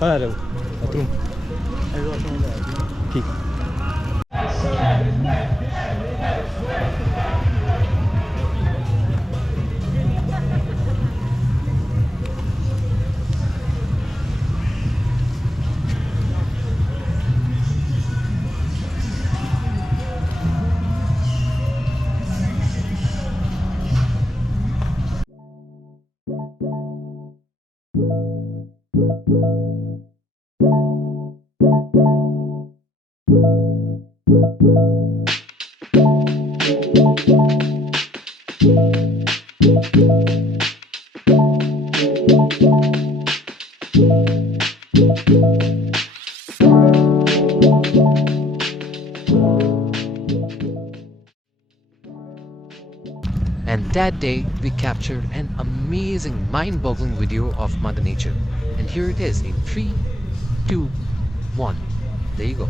हाँ रहो बाथरूम ठीक And that day, we captured an amazing, mind boggling video of Mother Nature. And here it is in 3, 2, 1. There you go.